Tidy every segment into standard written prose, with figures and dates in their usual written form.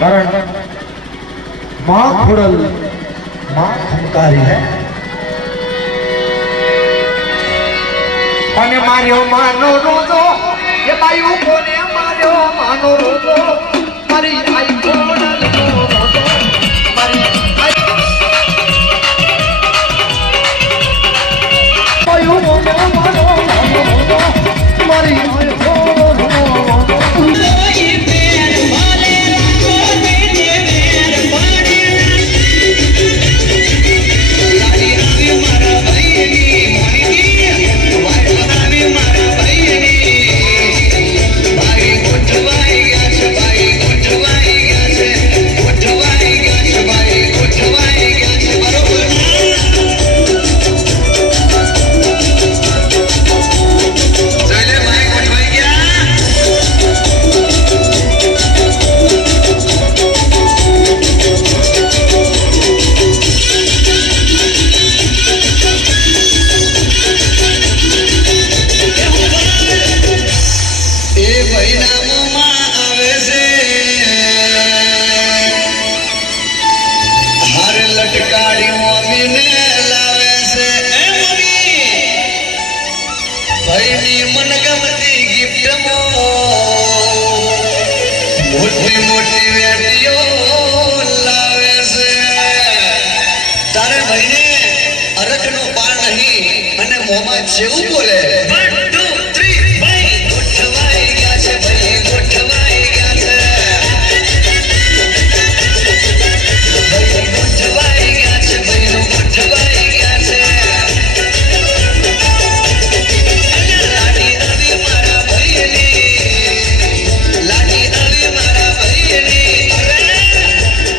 कारण माँ खुड़ल माँ खुंकारी है અને માર્યો માનો રોજો એ બાયુ કોને માર્યો માનો રોજો મારી આઈ ખોડલ રોજો મારી બાયુ કોને માર્યો માનો રોજો મારી આઈ ખોડલ મોટી મોટી વેટીઓ લાવે છે તારે ભાઈને અરખનો પાર નહીં અને મોમાં જેવું બોલે 1 2 3 ભાઈ ગોઠવાઈ ગયા છે ભાઈ ગોઠવાઈ ગયા છે ભાઈ ગોઠવાઈ ગયા છે ભાઈ ગોઠવાઈ ગયા છે લાડી આવી મારા ભાઈની લાડી આવી મારા ભાઈની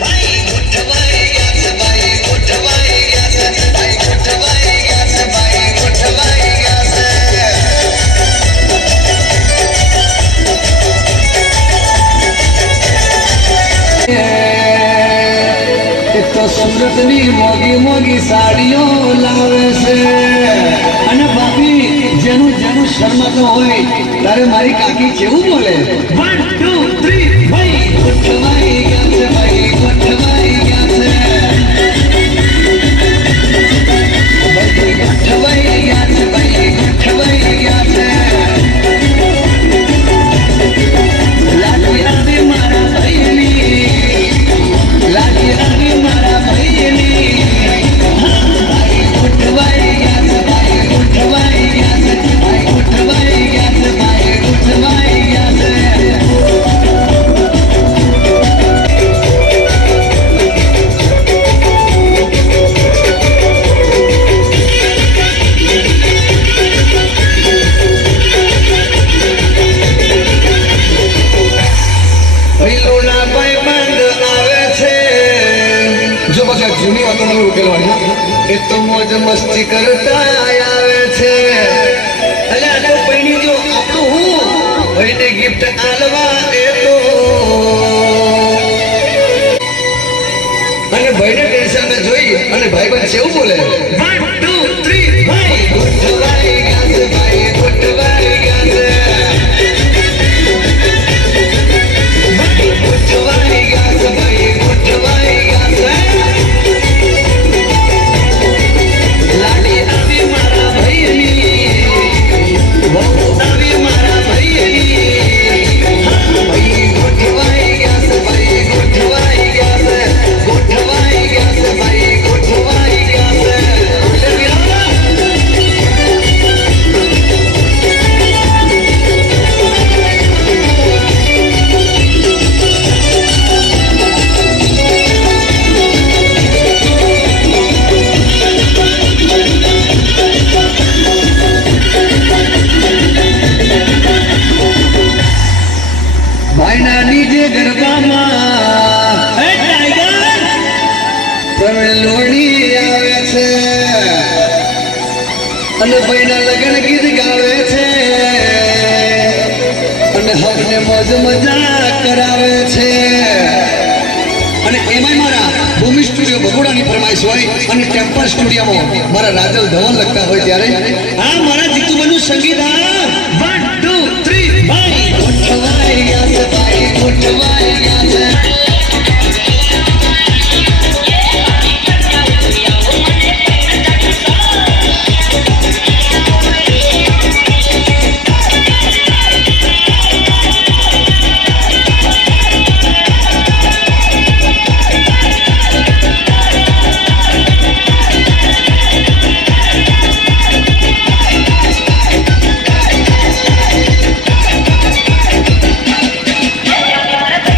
ભાઈ ગોઠવાઈ ગયા છે ભાઈ ગોઠવાઈ ગયા છે ભાઈ ગોઠવાઈ ગયા છે ભાઈ ગોઠવાઈ ગયા છે તો સુરતની મોગી મોગી સાડીઓ લાવે છે અને બાપી જેનું જેનું શરમાતો હોય તારે મારી કાકી કેવું બોલે 1 2 3 ભાઈ ગોઠવાઈ ગયા છે ભાઈ ગોઠવાઈ ગયા છે ભાઈ ગોઠવાઈ ગયા છે ભાઈ ગોઠવાઈ ગયા છે લાડી આવી મારા ભાઈની લાડી આવી મારા ભાઈની ભાઈ ગોઠવાઈ ગયા છે ભાઈ ગોઠવાઈ ગયા છે ભાઈ ગોઠવાઈ ગયા છે ભાઈ ગોઠવાઈ ગયા છે લોલા ભાઈ બંધ આવે છે જો બકા જૂની વાતો મને ઉકેલવાની એ તો મોજ મસ્તી કરતા આવે છે અલે આ તો પૈણી જો આપણું હું ભાઈને ગિફ્ટ આલવા એ તો અને ભાઈને ટેન્શન ને જોઈ અને ભાઈ બંધ કેવું બોલે 1 2 3 ભાઈ ગોઠવાઈ ગયા છે ભાઈ ગોઠવાઈ ગયા છે ગોઠવાઈ ગયા છે ભાઈ ગોઠવાઈ ગયા છે લાડી આવી મારા ભાઈની બહુ આવી મારા ભાઈની ભાઈ ગોઠવાઈ ગયા છે ભાઈ ગોઠવાઈ ગયા છે ગોઠવાઈ ગયા છે ભાઈ ગોઠવાઈ ગયા છે ભાઈના નીચે ગરબામાં એ ટાઈગર પ્રવીણ લોણી આવે છે અને ભાઈના લગ્ન ગીત ગાવે છે અને હકને મોજ મજા કરાવે છે અને એમાંય મારા ભૂમિ સ્ટુડિયો બગોડાની ફરમાઈશ હોય અને ટેમ્પલ સ્ટુડિયોમાં મારા રાજલ ધવલ લગતા હોય ત્યારે આ મારા જીતુબેનનું સંગીત આ 1 2 3 ભાઈ ઉઠવાઈ ગયા છે ભાઈ ઉઠવાઈ ગયા છે Para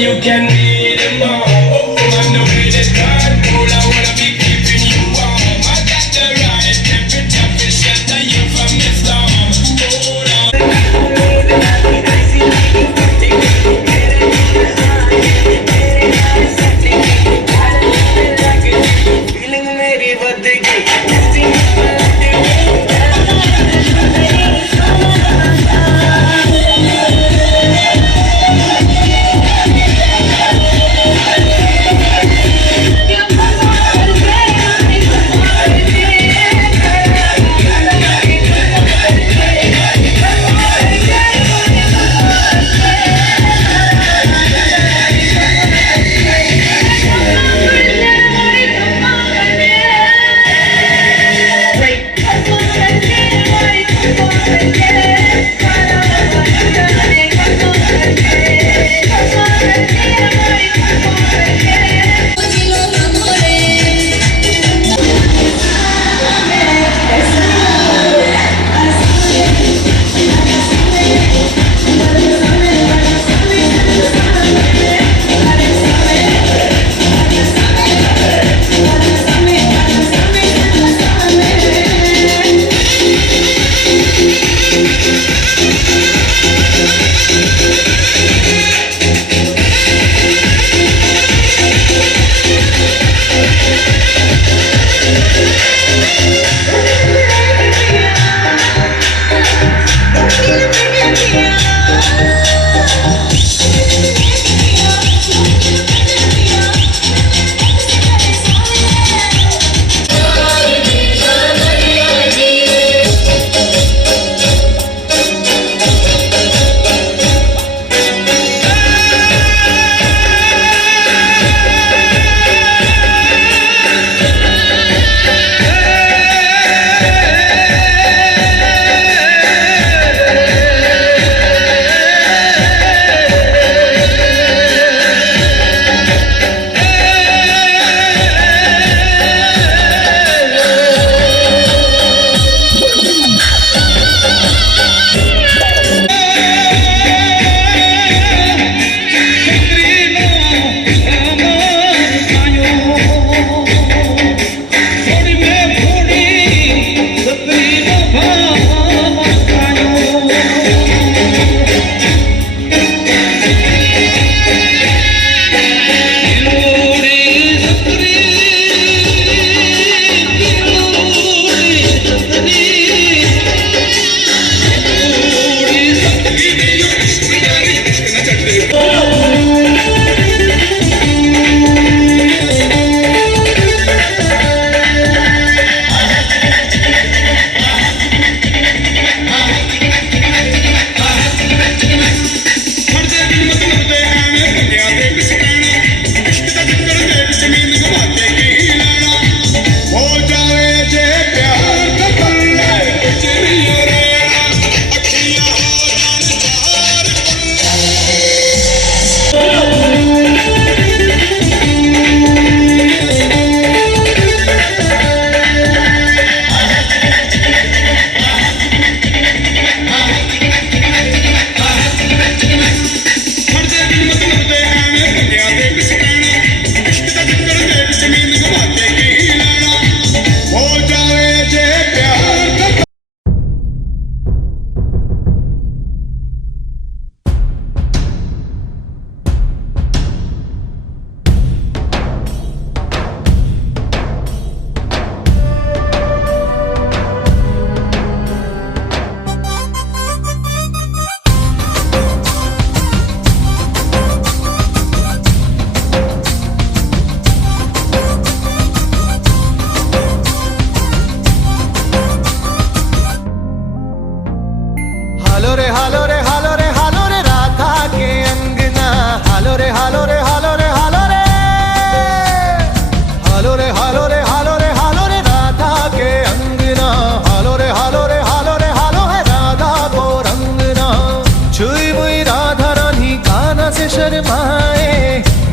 You can be the mom. Oh, and the way this God cool, I wanna be keeping you warm. I got the right temperature to shelter you from the storm. Hold on. Feeling maybe what they get. देख सकाना इश्क का चक्कर देख जमीन घुमा के की लाना हो जावे जे प्यार का पल्ले कुछ नहीं हो रेना अखियां हो जान चार मरदे दिल मत मरदे आने बंदियां देख सकाना इश्क का चक्कर देख जमीन घुमा के की लाना हो जावे जे प्यार का हालो रे हालो रे हालो रे हालो रे राधा के अंगना हालो रे हालो रे हालो रे हालो रे हालो रे हालो रे हालो रे हालो रे राधा के अंगना हालो रे हालो रे हालो रे हालो है राधा को रंगना छुई मुई राधा रानी काना से शर्माए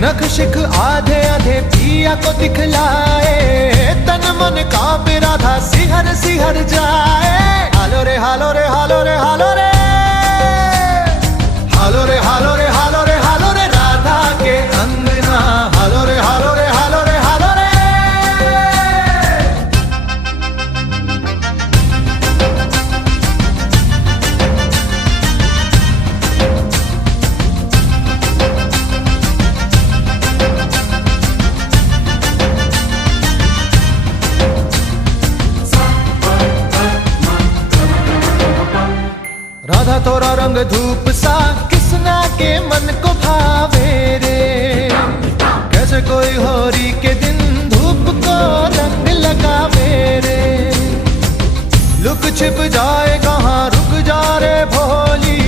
नख शिख आधे आधे पिया को दिखलाए तन मन कांपे राधा सिहर सिहर जाए हालो रे हालो रे हालो रे हालो रे हालो रे हालो रे हालो रे हालो रे राधा के अंगना हालो रे हालो रे हालो रे हालो रे राधा तोरा रंग धूप सा किसना के मन को भावे रे कैसे कोई होरी के दिन धूप को रंग लगावे रे लुक छिप जाए कहाँ रुक जा रे भोली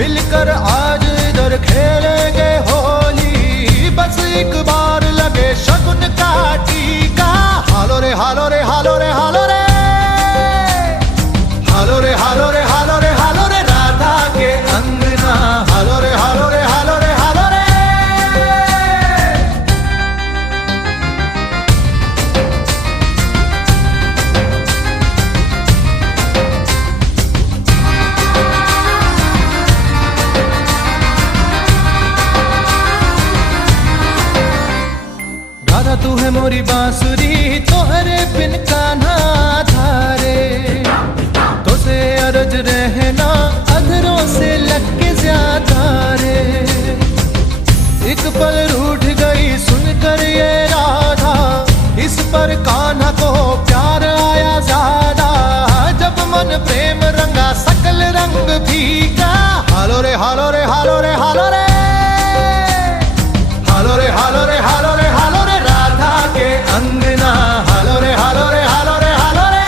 मिलकर आज इधर खेलेंगे होली बस एक बार लगे शगुन का टीका हालो रे हालो रे हालो रे हालो रे हालो रे हालो रे हालो रे हालो रे राधा के अंगना हालो रे हालो रे हालो रे हालो रे राधा तू है मोरी बांसुरी तोहरे बिन कान्हा धारे तो से अरज रहना अधरों से लग के ज्यादा रे एक पल रूठ गई सुनकर ये राधा इस पर कान्हा को प्यार आया ज्यादा जब मन प्रेम रंगा सकल रंग भीगा हालो रे हालो रे हालो रे हालो रे हालो रे हालो रे हालो रे हालो रे राधा के अंगना हालो रे हालो रे हालो रे हालो रे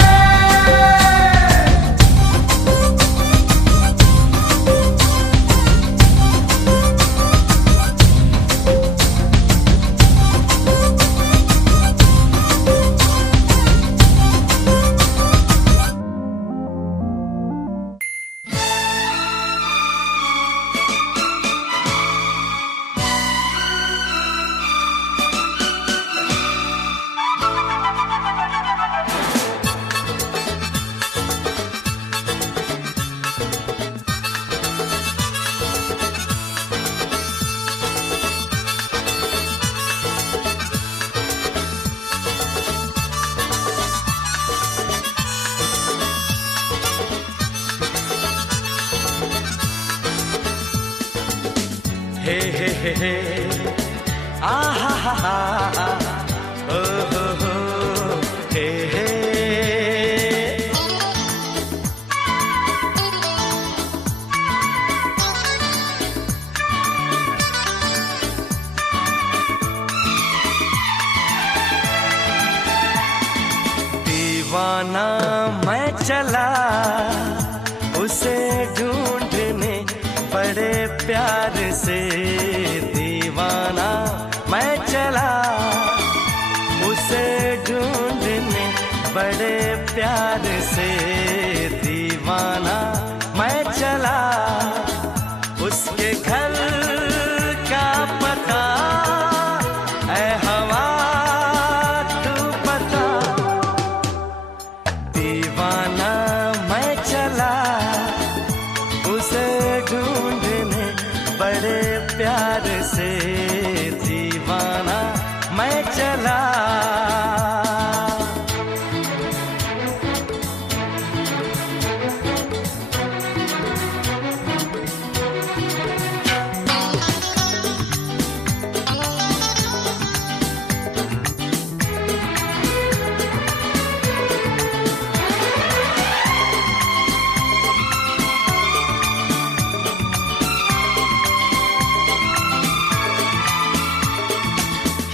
हे हे हे हे आ हा हा हा ओ हो हे हे दीवाना मैं चला उसे ढूंढने बड़े प्यार से दीवाना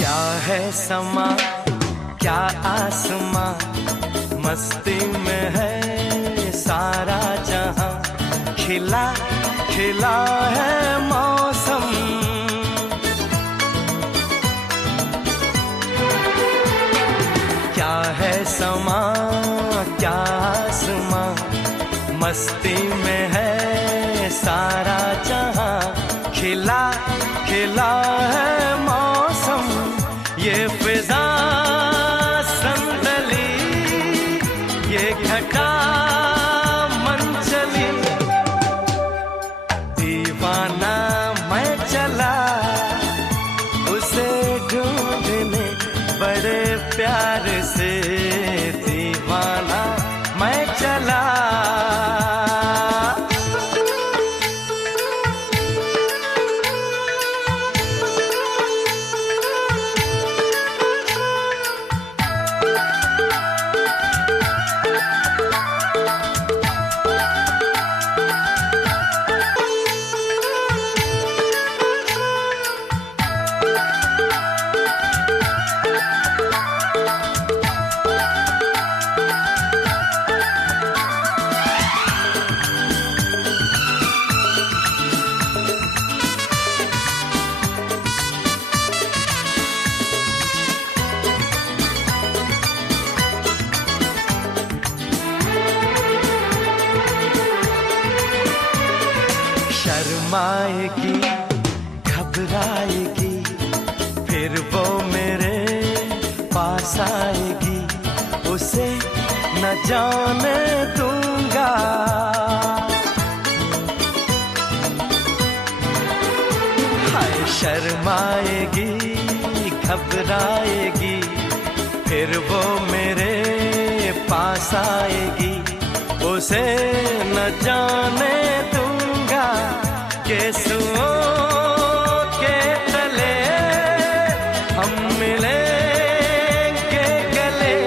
क्या है समा क्या आसमां, मस्ती में है सारा जहां, खिला खिला है मौसम। क्या है समा क्या आसमां, मस्ती में है सारा जहां, खिला खिला है मौसम। ये फिजा संदली, ये घटा मन चली, दीवाना मैं चला उसे ढूंढने बड़े प्यार से, दीवाना मैं चला। शर्माएगी घबराएगी, फिर वो मेरे पास आएगी, उसे न जाने दूंगा। हाय शर्माएगी घबराएगी, फिर वो मेरे पास आएगी, उसे न जाने दूंगा। केसुओं के तले हम मिलेंगे गले,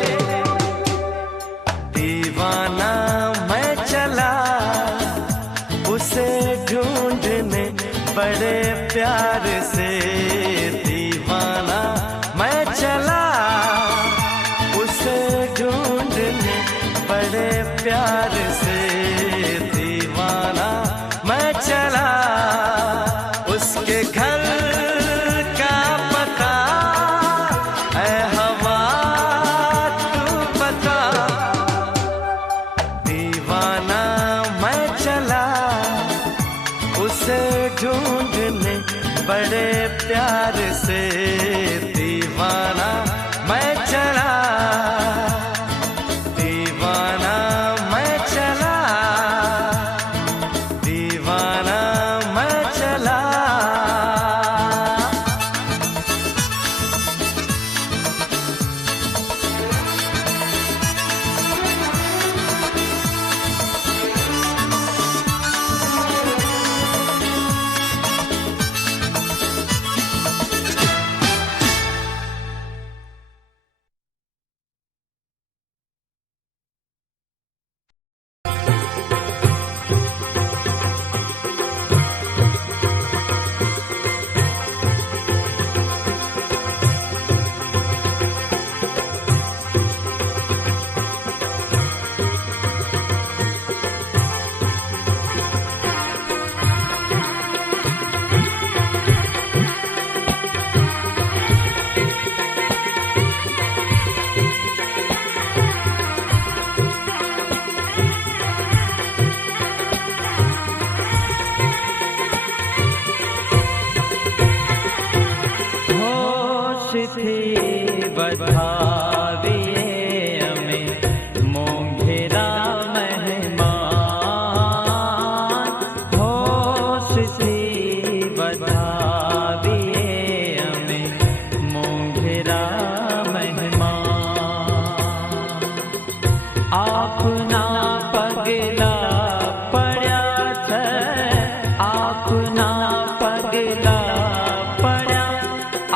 दीवाना मैं चला उसे ढूंढने बड़े प्यार से, दीवाना मैं चला उसे ढूंढने बड़े प्यार से, दीवाना मैं चला। उसके घर का पता है हवा तू बता, दीवाना मैं चला उसे ढूंढने बड़े प्यार से, दीवाना मैं चला, दीवाना मैं चला, दीवाना मैं चला।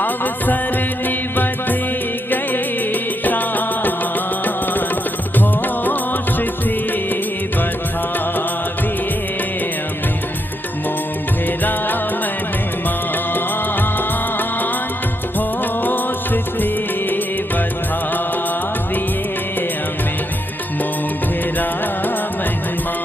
अवसर निवधी गई नमस्ते बधाविए अमे मोघेरा महिमा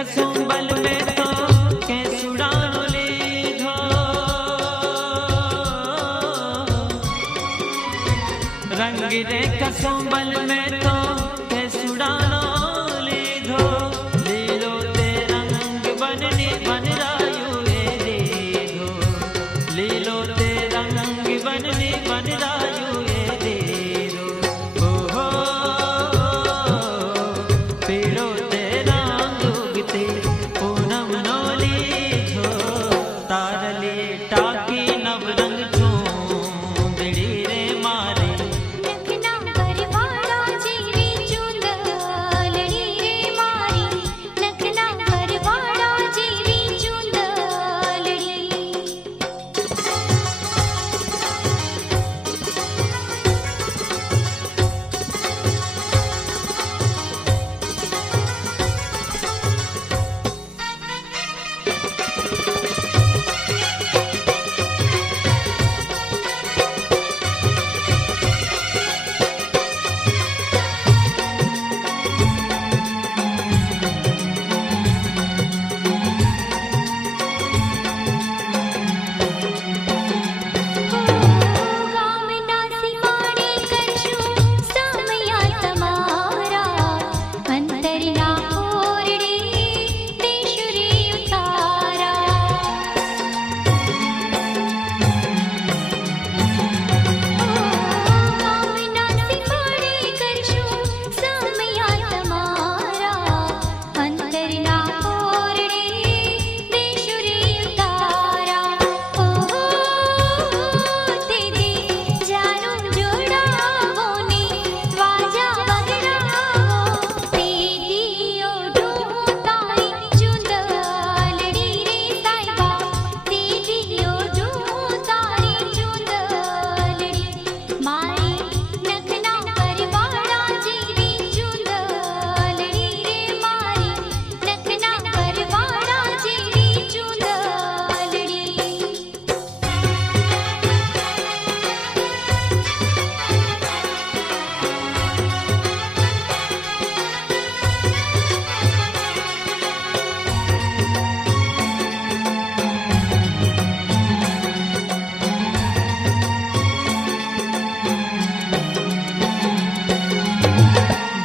कसुंबल में तो केसुड़ानो लीधो, रंग रे कसुंबल में तो केसुड़ानो लीधो, लीलो ते रंग बननी बनरायु ए दीधो, लीलो ते रंग बननी बनरायु ए दीधो, ओहो पीड़ो ते रंग उगते पूनम नो लीधो, तारली टाकी नव रंग चूंदड़ी रे मारे, नखना परवाड़ा जीवी चूंदड़ी रे मारी, नखना परवाड़ा जीवी चूंदड़ी। गाम नासी माड़े करशु समया तमारा, अंतर ना ओरड़े देशुरी उतारा। गाम नासी माड़े करशु समया तमारा, अंतर ना ओरड़े देशुरी उतारा। ओहो तेरी जानो जोड़ावो ने वाजा वगड़ावो, तेरी ओढो तारी चूंदड़ी रे साहिबा, तेरी ओढो तारी चूंदड़ी, मारी नखना परवाड़ा जीवी चूंदड़ी रे मारी, नखना परवाड़ा जीवी चूंदड़ी।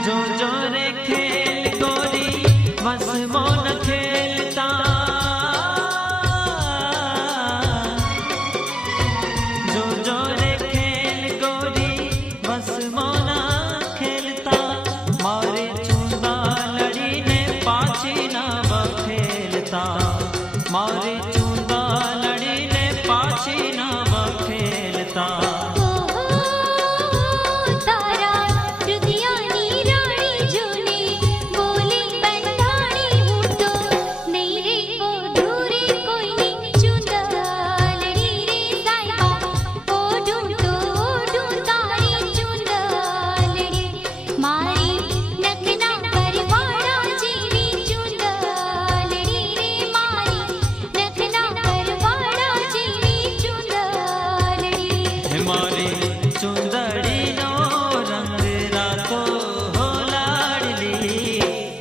जो जो रे खेल गोरी बस मोन खेलता, जो जो रे खेल गोरी बस मोना खेलता, मारे चूंदा लड़ी ने पाछी ना बखेलता, मारे चूंदा लड़ी ने पाछी ना बखेलता। ओहो तारा रुधियानी रानी जोने बोले बंधानी हूँ तो, नहीं रे ओ ढूरे कोई नहीं चूंदड़ी रे साहिबा, ओ ढूं तारी चूंदड़ी, मारी नखना परवाड़ा जीवी चूंदड़ी रे मारी, नखना परवाड़ा जीवी चूंदड़ी। मारी चुंदड़ी नो रंग रातो हो लाडली,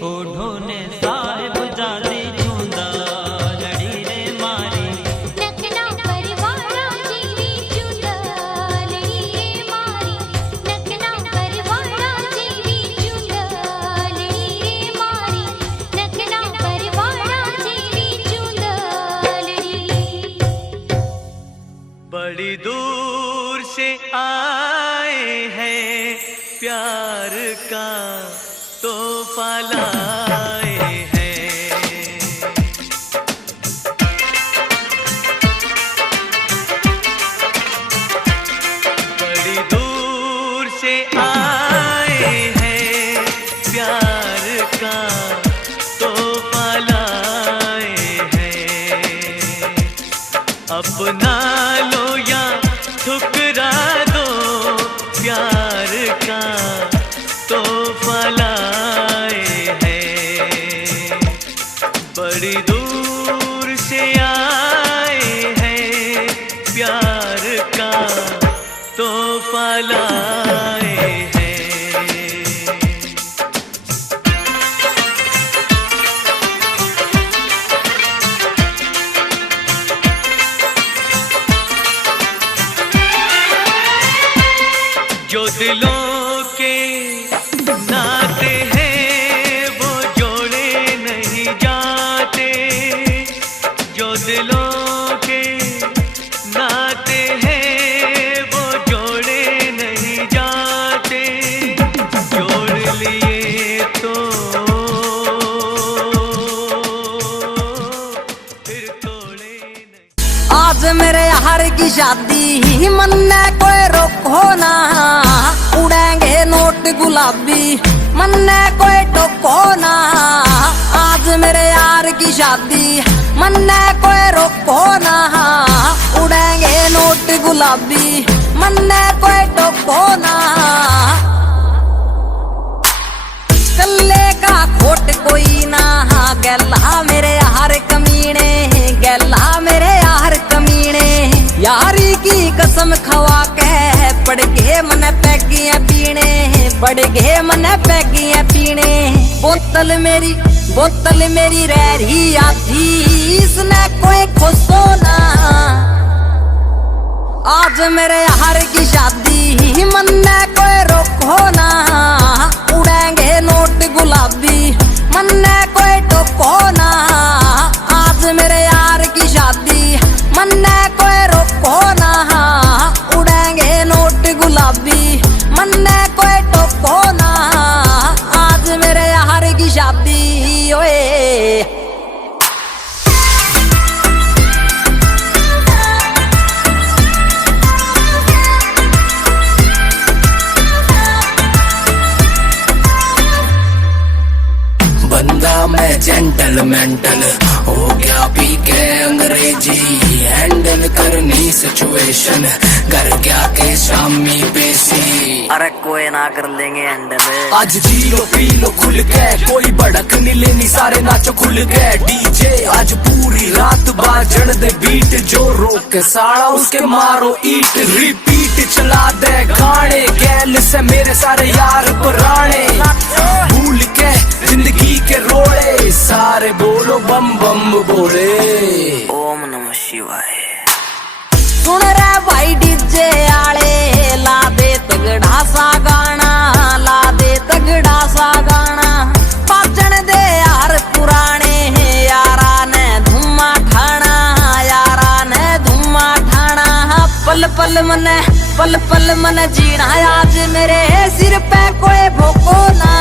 ओढ़ो ने साहिब जादी चुंदड़ी रे मारी, नखना परवाड़ा जीवी चूंदड़ी रे मारी, नखना परवाड़ा जीवी चूंदड़ी रे मारी, नखना परवाड़ा जीवी चूंदड़ी। बड़ी दूर से आए हैं प्यार का तोहफा लाए हैं, बड़ी दूर से आए हैं प्यार का तोहफा लाए हैं, अपना लो या ठुकरा दो प्यार का तोहफा लाए हैं, बड़ी दूर से आए हैं प्यार का तोहफा लाए हैं। जो दिलों के नाते हैं वो जोड़े नहीं जाते, जो दिलों के नाते हैं वो जोड़े नहीं जाते, जोड़ लिए तो फिर तोड़े नहीं। आज मेरे यार की शादी मन ने कोई रोको ना, उड़ेंगे नोट गुलाबी मन ने कोई टोको ना। आज मेरे यार की शादी मन ने कोई रोको ना, उड़ेंगे नोट गुलाबी मन ने कोई टोको ना। कल्ले का खोट कोई ना, गैला मेरे यार कमीने, गैला मेरे यार कमीने। यारी की कसम खवा के पड़ गए मन पैगियां पीने, पड़ गए मन पैगियां पीने। बोतल मेरी रह रही आधी, इसने कोई खुशो ना। आज मेरे यार की शादी मन ने कोई रोको ना, उड़ेंगे नोट गुलाबी मन ने कोई टोको ना। आज मेरे यार की शादी मन ने कोई रोको ना, उड़ेंगे नोट गुलाबी मन ने कोई टोको ना। आज मेरे यार की शादी ओए। बंदा मैं जेंटल मेंटल हो गया पी के अंग्रेजी, हैंडल करनी सिचुएशन कर गया के शामी पेशी। अरे कोई ना कर लेंगे हैंडल। आज जी लो पी लो खुल के, कोई भड़क नहीं लेनी सारे नाचो खुल के। डीजे आज पूरी रात बाजण दे बीट, जो रोक के साड़ा उसके मारो ईट। रिपीट चला दे गाने, गैल से मेरे सारे यार पुराने। भूल के जिंदगी के रोड़े, सारे बोलो बम बम बोले। ओम नमः शिवाय। सुन रे भाई डीजे आले, ला दे तगड़ा सा गाना, ला दे तगड़ा सा गाना। बाजण दे यार पुराने, यारा ने धुमा ठाना, यारा ने धुमा ठाना। पल पल मन जीना, आज मेरे सिर पे कोई भोको ना।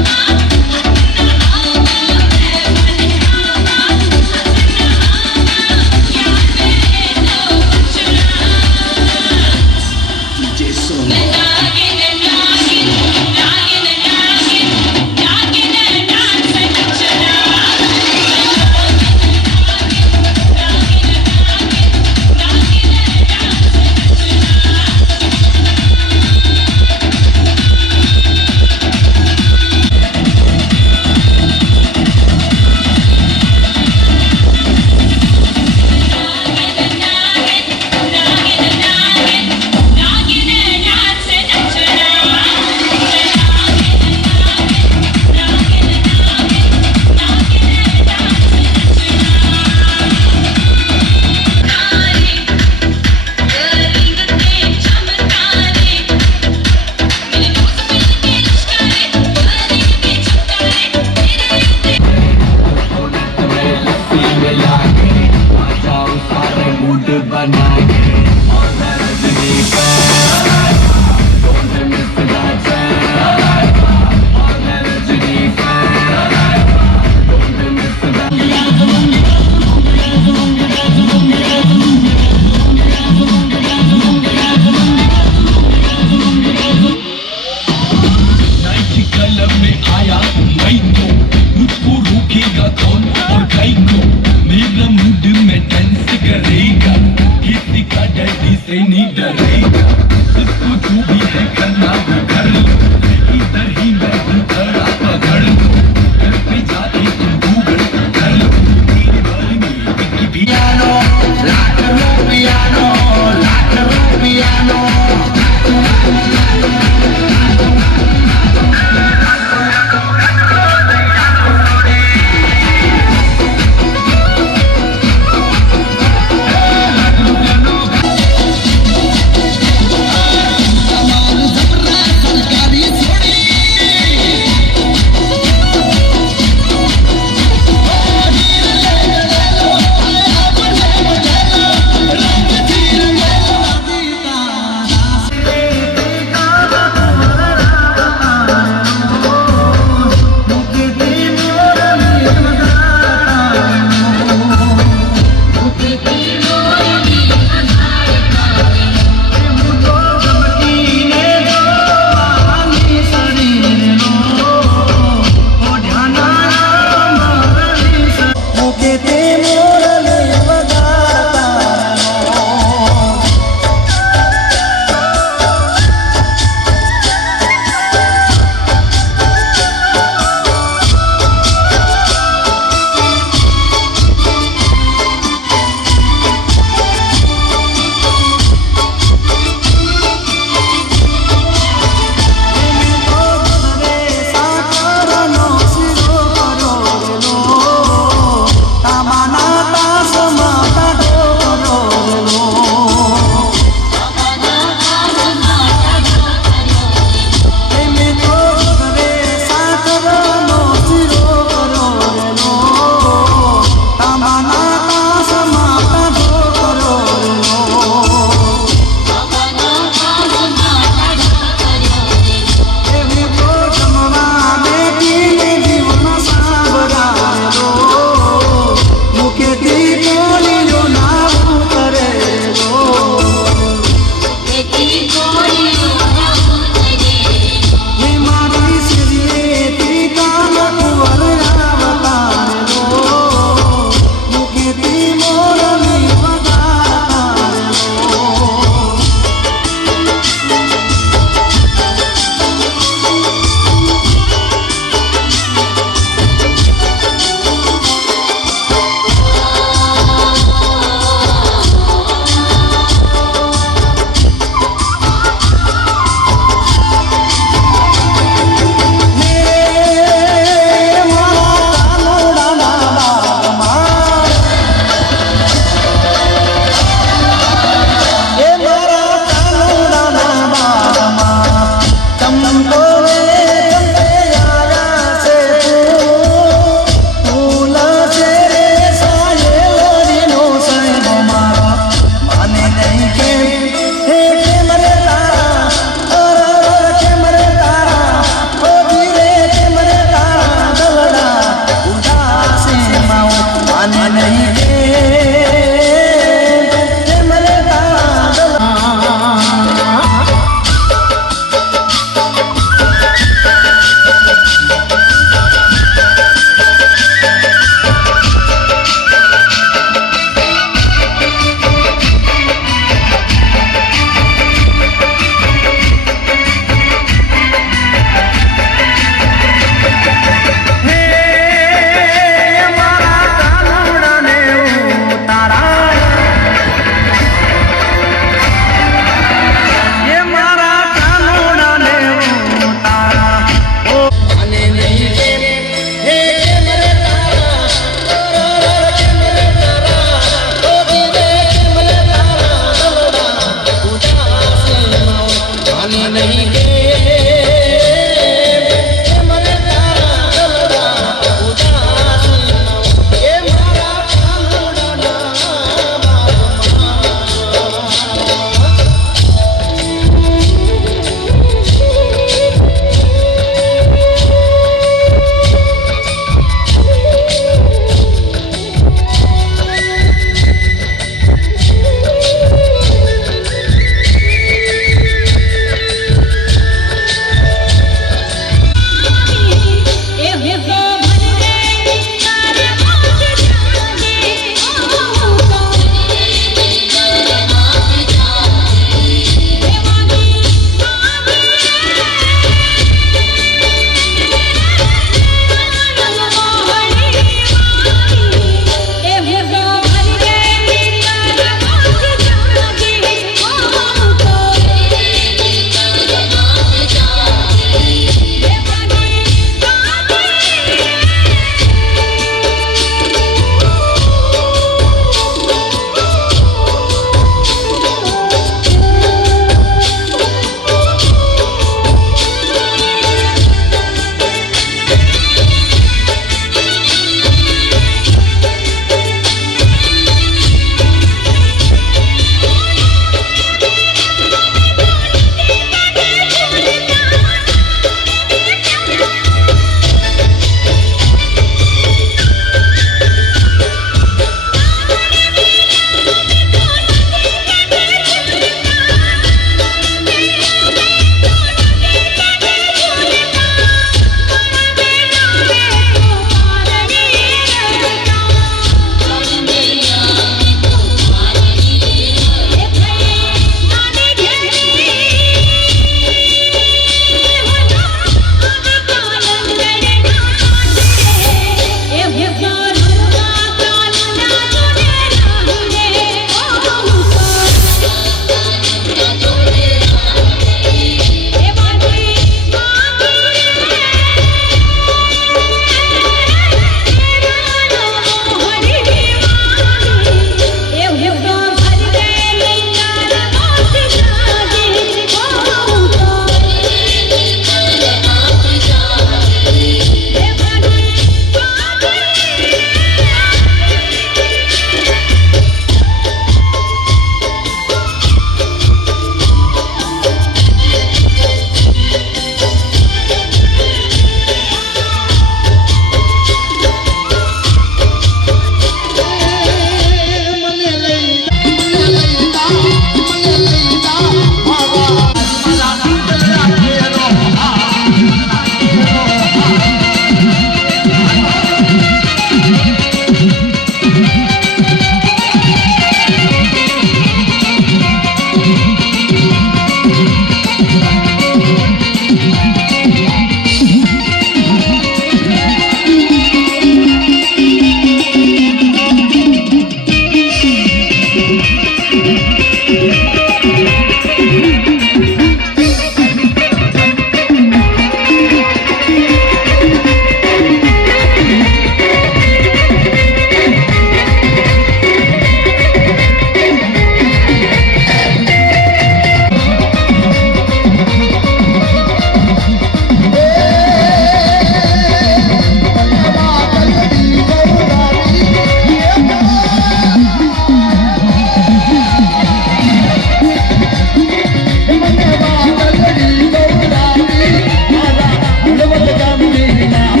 મને વાતલડી ગૌરાની મારા હળવદ ગામની માં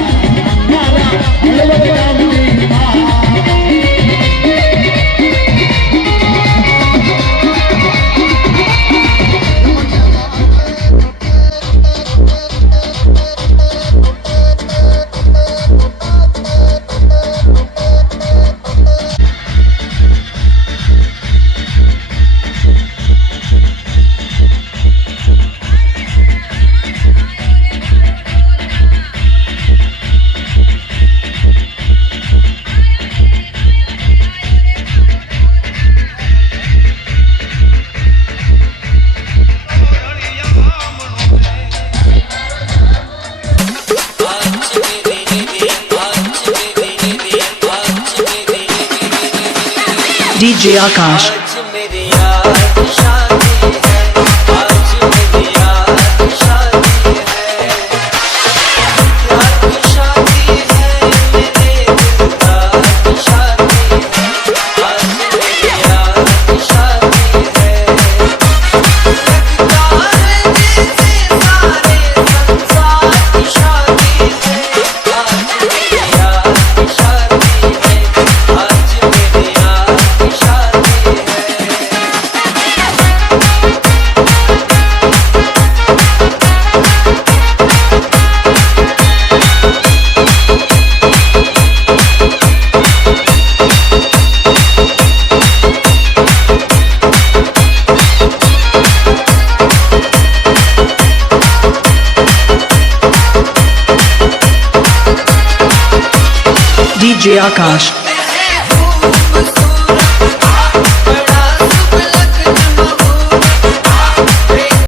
મારા હળવદ ગામની માં DJ Akash. आज मेरी यार की शादी है, आज मेरी यार की शादी है, यार की शादी है, मेरे दिलदार की शादी है, आज मेरी यार की शादी है। लगता है जैसे सारे संसार की शादी है, आज मेरी यार की शादी है, आज मेरी यार की शादी है। DJ Akash.